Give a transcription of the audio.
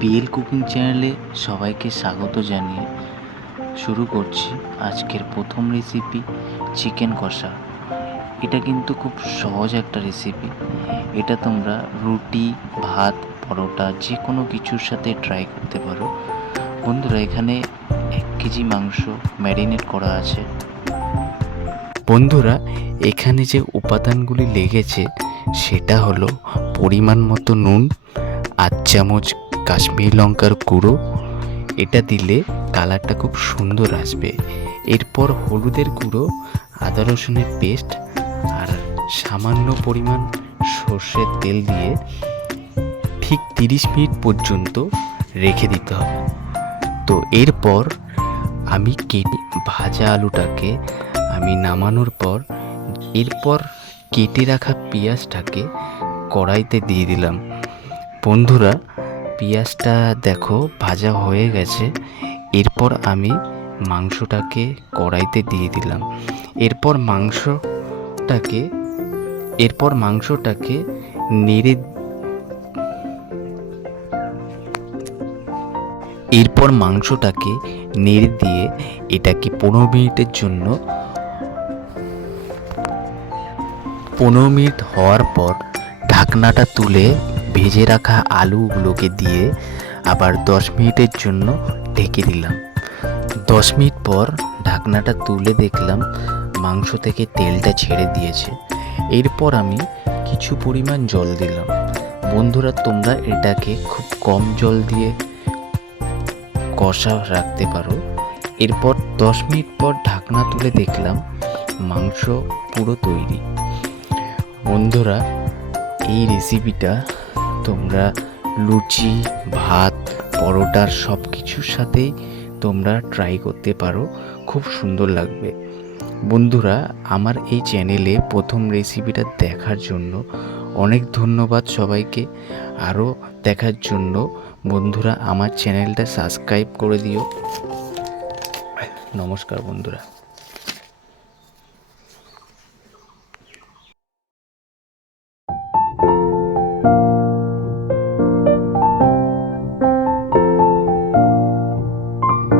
BL cooking চ্যানেলে সবাইকে স্বাগত জানিয়ে শুরু করছি আজকের প্রথম রেসিপি চিকেন কষা। এটা কিন্তু খুব সহজ একটা রেসিপি। এটা তোমরা রুটি, ভাত, পরোটা যে কোনো কিছুর সাথে ট্রাই করতে পারো। বন্ধুরা, এখানে 1 কেজি মাংস ম্যারিনেট করা আছে। বন্ধুরা, এখানে যে উপাদানগুলি লেগেছে সেটা হলো পরিমাণ মতো নুন, 8 চামচ কাশ্মীরি লঙ্কার গুঁড়ো। এটা দিলে কালারটা খুব সুন্দর আসবে। এরপর হলুদের গুঁড়ো, আদা রসুনের পেস্ট আর সামান্য পরিমাণ সর্ষের তেল দিয়ে ঠিক 30 মিনিট পর্যন্ত রেখে দিতে হবে। তো এরপর আমি ভাজা আলুটাকে আমি নামানোর পর এরপর কেটে রাখা পেঁয়াজটাকে কড়াইতে দিয়ে দিলাম। বন্ধুরা, পেঁয়াজটা দেখো ভাজা হয়ে গেছে। এরপর আমি মাংসটাকে কড়াইতে দিয়ে দিলাম। এরপর মাংসটাকে নেড়ে দিয়ে এটাকে 15 মিনিট হওয়ার পর ঢাকনাটা তুলে ভেজে রাখা আলুগুলোকে দিয়ে আবার 10 মিনিটের জন্য ঢেকে দিলাম। 10 মিনিট পর ঢাকনাটা তুলে দেখলাম মাংস থেকে তেলটা ছেড়ে দিয়েছে। এরপর আমি কিছু পরিমাণ জল দিলাম। বন্ধুরা, তোমরা এটাকে খুব কম জল দিয়ে কষা রাখতে পারো। এরপর 10 মিনিট পর ঢাকনা তুলে দেখলাম মাংস পুরো তৈরি। বন্ধুরা, এই রেসিপিটা তোমরা লুচি, ভাত, পরোটার সব কিছুর সাথেই তোমরা ট্রাই করতে পারো, খুব সুন্দর লাগবে। বন্ধুরা, আমার এই চ্যানেলে প্রথম রেসিপিটা দেখার জন্য অনেক ধন্যবাদ সবাইকে। আরও দেখার জন্য বন্ধুরা আমার চ্যানেলটা সাবস্ক্রাইব করে দিও। নমস্কার বন্ধুরা।